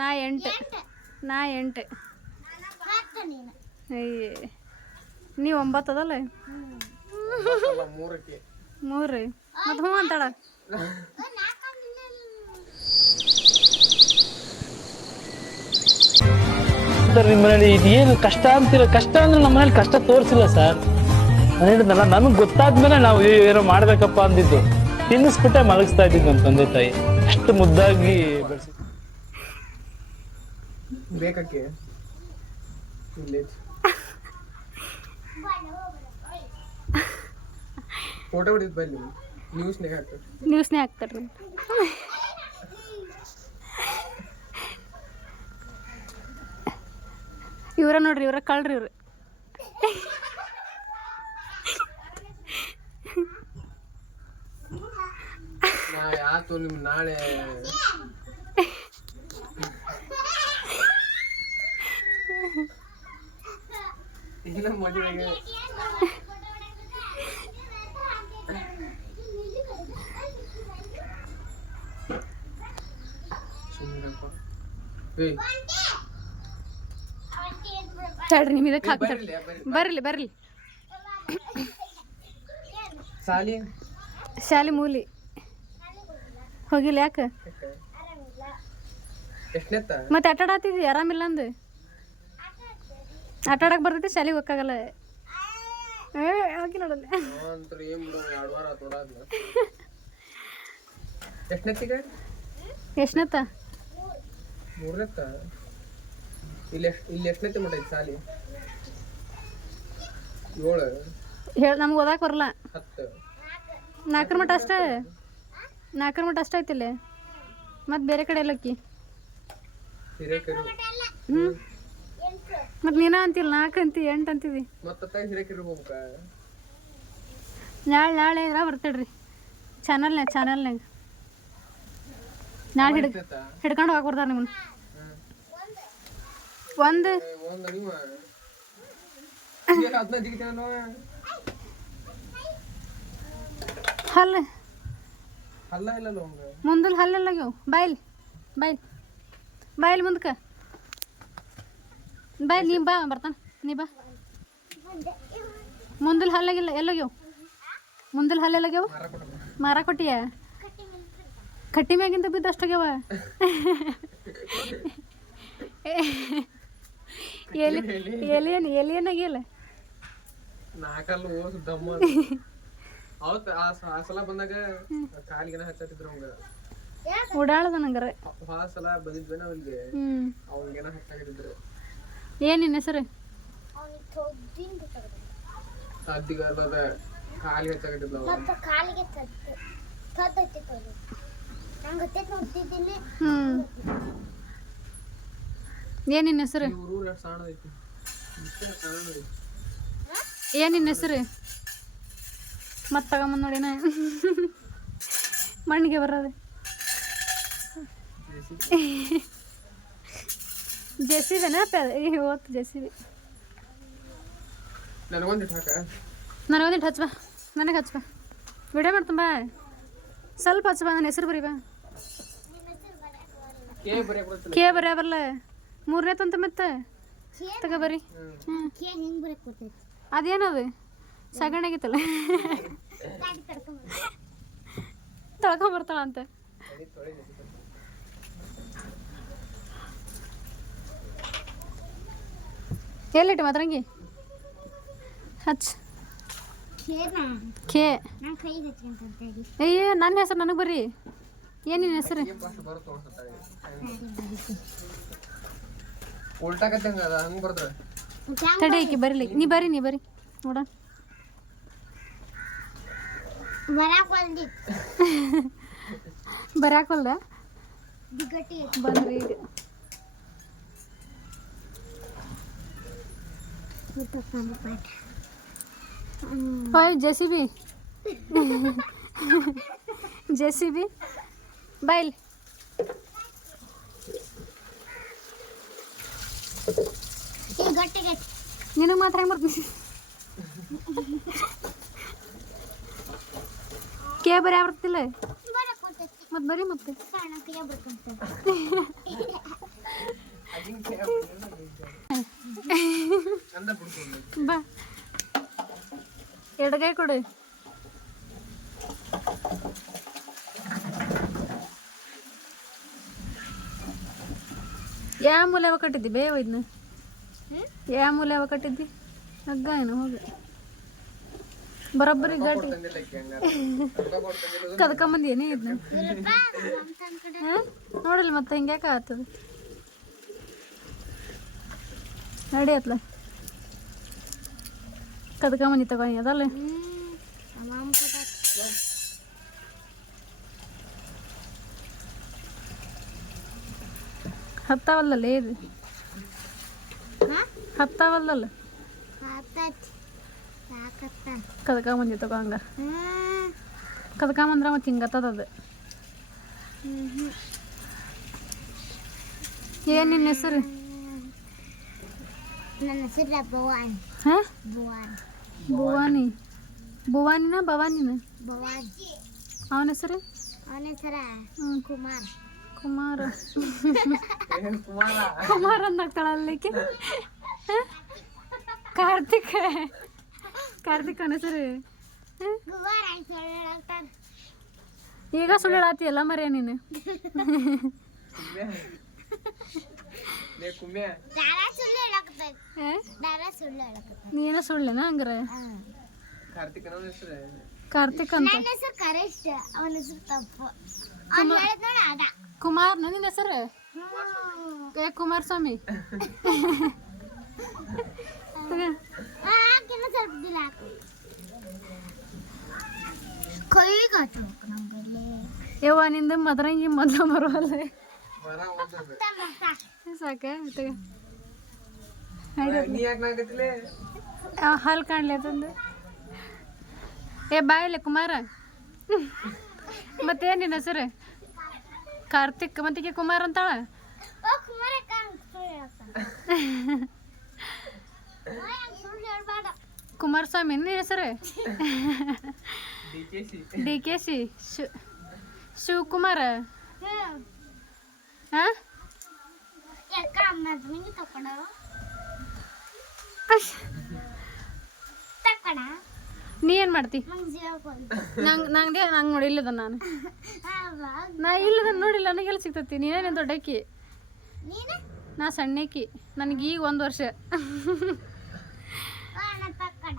ನಾ 8 ಅಯ್ಯ ನೀವು 9 ಅದಲ್ಲ 3 ಮತ್ತು ಹ್ಞೂ ಅಂತಾಳ ಸರ್ ನಿಮ್ಮ ಮನೇಲಿ ಇದೇನು ಕಷ್ಟ ಅಂತೀರ? ಕಷ್ಟ ಅಂದ್ರೆ ನಮ್ಮ ಮನೇಲಿ ಕಷ್ಟ ತೋರಿಸಿಲ್ಲ ಸರ್. ನಾನು ಹೇಳಿದ್ನಲ್ಲ, ನಮಗೆ ಗೊತ್ತಾದ್ಮೇಲೆ ನಾವು ಏನೋ ಮಾಡ್ಬೇಕಪ್ಪ ಅಂದಿದ್ದು. ತಿನ್ನಿಸ್ಬಿಟ್ಟೆ ಮಲಗಿಸ್ತಾ ಇದ್ದಿದ್ದು ನನ್ನ ತಂದೆ ತಾಯಿ. ಅಷ್ಟು ಮುದ್ದಾಗಿ ಬೆಳೆಸಿ. ಬೇಕಕ್ಕೆ ಫೋಟೋ ಹೊಡಿದ್ ಬನ್ನಿ, ನ್ಯೂಸ್ನಾಗ ಹಾಕ್ತಾರ್ರಿ. ಇವ್ರ ನೋಡ್ರಿ, ಇವ್ರ ಕಳ್ರಿ ಇವ್ರು. ಯಾತು ನಿಮ್ ನಾಳೆ ಇಲ್ಲ ಮದುವೆಗೆ ಹೇಳ್ರಿ ನಿಮ್ ಇದಕ್ಕೆ ಹಾಕ್ತಾರೆ. ಬರ್ಲಿ ಶಾಲಿ ಮೂಲಿ ಹೋಗಿಲ್ಲ. ಯಾಕೆ ಮತ್ತೆ ಆಟಾಡತ್ತಿದ್ವಿ ಆರಾಮಿಲ್ಲ ಅಂದು. ಆಟಾಡಕ್ ಬರ್ತೈತಿ, ಶಾಲಿಗೆ ಹೋಗಕ್ಕಾಗಲ್ಲ. ಹೋಗಿ ನೋಡಲ್ಲ. ಎಷ್ಟನೇತ್ತ? ನಮ್ಗೆ ಓದಾಕ್ ಬರಲ್ಲ. 4 ಮಟ್ಟ ಅಷ್ಟೇ. 4 ಮಟ್ಟ ಅಷ್ಟ ಐತಿಲ್ಲ. ಮತ್ತೆ ಬೇರೆ ಕಡೆ ಎಲ್ಲಕ್ಕಿ. ಮತ್ತೆ ನೀನ ಅಂತಿಲ್ಲ 4 ಅಂತಿ 8 ಅಂತಿದಿ. ನಾಳೆ ಬರ್ತಾಡ್ರಿ ಚಾನಲ್ನಾಗ ನಾಳೆ ಹಿಡ್ಕೊಂಡು ಹೋಗಿ ಬರ್ತಾರ ನಿಮ್ಮನ್ನ. ಒಂದು ಮುಂದಲ್ ಹಲ್ಲೆಲ್ಲಾಗ್ಯವು. ಬಾಯ್ಲಿ ಮುಂದಕ್ಕೆ ಬಾಯ್. ನೀ ಬಾ ಬರ್ತಾನ, ನೀ ಬಾ. ಮುಂದಲ್ ಹಲ್ಲಾಗಿಲ್ಲ. ಎಲ್ಲೋಗ್ಯವು ಮುಂದಲ್ ಹಲ್ಲೆಲ್ಲಾಗ್ಯವು? ಮಾರ ಕೊಟ್ಟಿಯ? ಕಟ್ಟಿ ಮ್ಯಾಗಿಂದ ಬಿದ್ದಷ್ಟಾಗ್ಯವ. ಎಲಿಯನಾಗಿಲ್ಲ. ಓಡಾಳದ ನಂಗರ. ಏನ್ ನಿನ್ನ ಹೆಸರು? ಏನ್ ನಿನ್ನ ಹೆಸರು? ಏನ್ ನಿನ್ನ ಹೆಸರು? ಮತ್ತೆ ತಗೊಂಬಂದು ನೋಡಿನ ಮಣ್ಣಿಗೆ ಬರೋದು. ಜೆಸಿಬಿನ ಓದ್ತು ಜೆಸಿಬಿ. ನನಗೊಂದಿಟ್ಟು ಹಚ್ಬಾ, ನನಗೆ ಹಚ್ಬಾ. ವಿಡಿಯೋ ಮಾಡ್ತಂಬ, ಸ್ವಲ್ಪ ಹಚ್ಬಾ. ನನ್ನ ಹೆಸರು ಬರೀ ಬಾ. ಕೆ ಬರೀ ಬರಲ್ಲ. 3ನೇ ತಂತ ಮತ್ತೆ ತಗ ಬರೀ. ಅದೇನದು ಸಗಣಿಗಿತ್ತಲ್ಲ, ತೊಳ್ಕೊಂಬರ್ತಾಳ ಅಂತ. ಎಲ್ಲಿಟ್ಟು ಮಾತ್ರಂಗಿ ಹಚ್. ಖೇ ಅಯ್ಯ ನನ್ನ ಹೆಸರು ನನಗೆ ಬರ್ರಿ. ಏನು ನಿನ್ನ ಹೆಸರು? ತಡಿ ಆಕಿ ಬರಲಿ. ನೀ ಬರ್ರಿ ನೋಡ. ಬರಾಕಲ್ದ ಬಂದ್ರಿ ಈಗ. ಹಾಯ್ ಜೆಸಿಬಿ ಬಾಯ್ಲಿ. ನಿನಗೆ ಮಾತ್ರ ಹೆಂಗೆ ಬರ್ತೀನಿ? ಕೆ ಬರೀ ಬರ್ತಿಲ್ಲ ಮತ್ತೆ ಬರೀ ಮತ್ತೆ ಎಡಗೈ ಕೊಡು. ಯಾವ ಮೂಲೆ ಯಾವ ಕಟ್ಟಿದ್ದಿ ಬೇವ ಇದನ್ನ? ಯಾವ ಮೂಲೆ ಯಾವ ಕಟ್ಟಿದ್ದಿ? ಹಗ್ಗ ಏನು ಹೋಗಿ ಬರೋಬ್ಬರಿ ಗಾಡಿ ಕದ್ಕೊಂಬಂದಿಯೇನಿ ಇದನ್ನ? ನೋಡಿಲ್ಲ ಮತ್ತೆ ಹಿಂಗ್ಯಾಕೆ ಆಗ್ತದೆ ನಡಿ ಅತ್ಲ ಕದ್ಕೊಂಬಂದಿ ತಗೊಂಡಿ ಅದಲ್ಲ. ಹತ್ತಾವಲ್ಲಲ್ಲ ಇದು ಹತ್ತಾವಲ್ಲಲ್ಲ ಕದ್ಕೊಂಬಂದಿ ತಗೋ ಹಂಗ ಕದ್ಕೊಂಬಂದ್ರ ಮತ್ತೆ ಹಿಂಗತ್ತದ ಅದು. ಏನು ನಿನ್ನ ಹೆಸರು? ನನ್ನ ಹೆಸರು ಭವಾನಿ. ಹಾಂ ಭವಾನಿ. ಭವಾನಿ. ಭವಾನಿನ ಭವಾನಿನ? ಭವಾನಿ. ಅವನ ಹೆಸರು? ಅವನ ಹೆಸರ ಕುಮಾರ್. ಕುಮಾರ. ಕುಮಾರ ಕುಮಾರ್ ಅಂದಾಗ್ತಾಳಲ್ಲಿಕ್ಕೆ. ಕಾರ್ತಿಕ್. ಕಾರ್ತಿಕ್ ಅವನ ಹೆಸರು? ಕುಮಾರ್ ಅಂತ ಹೇಳ್ತಾರ. ಈಗ ಸುಳ್ಳು ಹೇಳಾತಿಯಲ್ಲ ಮರ್ಯ ನೀನು. ಕುಮ್ಯ ದಾರ ಸುಳ್ಳು ಹೇಳಕತ್ತೈತಿ. ದಾರ ಸುಳ್ಳು ಹೇಳಕತ್ತೈತಿ. ನೀನ ಸುಳ್ಳೆನ ಹಂಗಾರೆ? ಕಾರ್ತಿಕ್ ಅನ್ನೋ ಹೆಸರು. ಕಾರ್ತಿಕ್ ಅಂತ. ನನ್ನ ಹೆಸರು ಕರೆಕ್ಟ್, ಅವನ ಹೆಸರು ತಪ್ಪು. ಅವ್ನು ಹೇಳಿದ್ ನೋಡಿ ಅದ. ಕುಮಾರ್ ನಿನ್ನ ಹೆಸರು? ಏ ಕುಮಾರಸ್ವಾಮಿ. ಹಾಕಿನ ಸ್ವಲ್ಪ ದಿನ ಹಾಕು. ಕೈಗೆ ಹಚ್ಬೇಕು ನಮ್ಮಲ್ಲಿ. ಯವ್ವ ನಿಂದು ಮದ್ರಂಗಿ ಮೊದಲು ಬರುವಲ್ಲ ಬರ ಓದೋದು. ಸಾಕ ನೀ ಯಾಕೆ ನಾಗತ್ತಿಲೆ? ಹಾಲು ಕಾಣ್ಲಿ ಅಂತಂದು. ಏ ಬಾಯಿಲ್ಲ ಕುಮಾರ. ಮತ್ತೇನು ನಿನ್ನ ಹೆಸರು? ಕಾರ್ತಿಕ್ ಮತ್ತಿಗೆ ಕುಮಾರ್ ಅಂತಾಳ. ಓ ಕುಮಾರ ಸುಳ್ಳು ಹೇಳ್ತಾನ. ಸುಳ್ಳು ಹೇಳ್ಬೇಡ. ಕುಮಾರಸ್ವಾಮಿ ನಿನ್ನ ಹೆಸರು? D K C Shivakumar. ಹಾಂ ಯಾಕ ಮದ್ಮಿಗೆ ತಕೊಂಡ ತಕೊಂಡ ನೀ ಏನು ಮಾಡ್ತಿ? ನಂಗೆ ಜೀವ ಬಂದು ನಂಗೆ ನೋಡಿಲ್ಲದ ನಾನು. ನಾ ಇಲ್ಲದ ನೋಡಿಲ್ಲ ನನಗೆಲ್ಲ ಸಿಗ್ತೈತಿ. ನೀನೇನು ದೊಡ್ಡಕ್ಕಿ, ನೀನು ನಾ ಸಣ್ಣಕ್ಕಿ. ನನಗೆ ಈಗ 1 ವರ್ಷ. ತಕೊಂಡ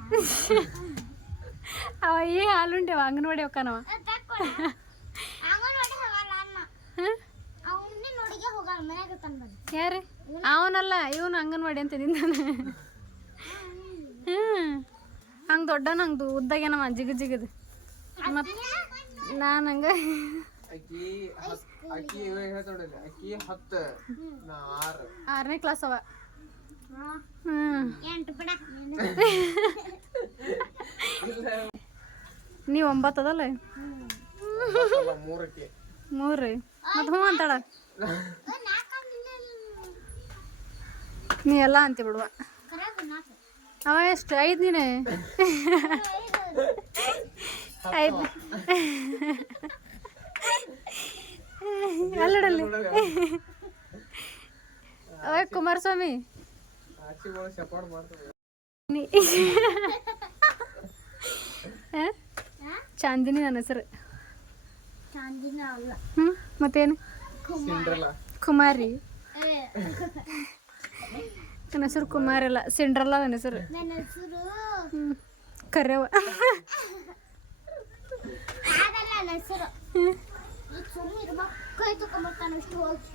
ಅವ ಈಗ ಹಾಲುಂಡೆವ ಅಂಗನವಾಡಿ ಹೋಗ್ಕನವ. ತಕೊಂಡ ಅಂಗನವಾಡಿ ಹೋಗಲ್ಲ ಅನ್ನ. ಹಾಂ ಅವನ್ನೇ ನೋಡಿಗೆ ಹೋಗಲ್ಲ ಮನ್ಯಾಗ ತಂದ್ಬಂದು. ಯಾರು? ಅವನಲ್ಲ ಇವನು ಅಂಗನವಾಡಿ ಅಂತ ನಿಂದಾನೆ. ಹ್ಞೂ ಹಂಗೆ ದೊಡ್ಡ ನಂಗೆ ಉದ್ದಾಗೇನವ ಜಿಗದು. ಮತ್ತು ನಾನು ಹಂಗೆ ಅಕ್ಕಿ ಅಕ್ಕಿ ಹೇಳ್ತಾಳೆ. ಅಕ್ಕಿ 10 ನಾ 6. 6ನೇ ಕ್ಲಾಸ್ ಅವ. ಹ್ಞೂ 8 ಬಿಡ. ನೀವು 9 ಅದಲ್ಲ? 3ಕ್ಕೆ 3 ಮತ್ತು ಹ್ಞೂ ಅಂತಾಳ. ನೀ ಎಲ್ಲ ಅಂತಿ ಬಿಡುವ. ಅವ ಎಷ್ಟು 5 ನೀನೆ? 5 ಅಲ್ಲಡಲ್ಲಿ. ಅವ ಕುಮಾರಸ್ವಾಮಿ ಆಚಿಗಳು ಸಪೋರ್ಟ್ ಮಾಡ್ತಾರೆ. ನೀ ಚಾಂದಿನಿ ನನ್ನ ಹೆಸರು. ಚಾಂದಿನ ಅಲ್ಲ. ಹ್ಞೂ ಮತ್ತೇನು? ಸಿಂಡ್ರಲ್ಲ. ಕುಮಾರಿ. ನನ್ನ ಹೆಸರು ಕುಮಾರ್ ಅಲ್ಲ, ಸಿಂಡ್ರಲ್ಲ ನನ್ನ ಹೆಸರು. ನನ್ನ ಹೆಸರು ಕರೆಯವ. ಅದಲ್ಲ ನನ್ನ ಹೆಸರು. ಈಗ ಸುಮ್ಮನೆ ಇರ್ಬೇಕು. ಕೈ ತಗೊಂಡ್ಬರ್ತಾನೆ ಅಷ್ಟು ಹೋಗಿ.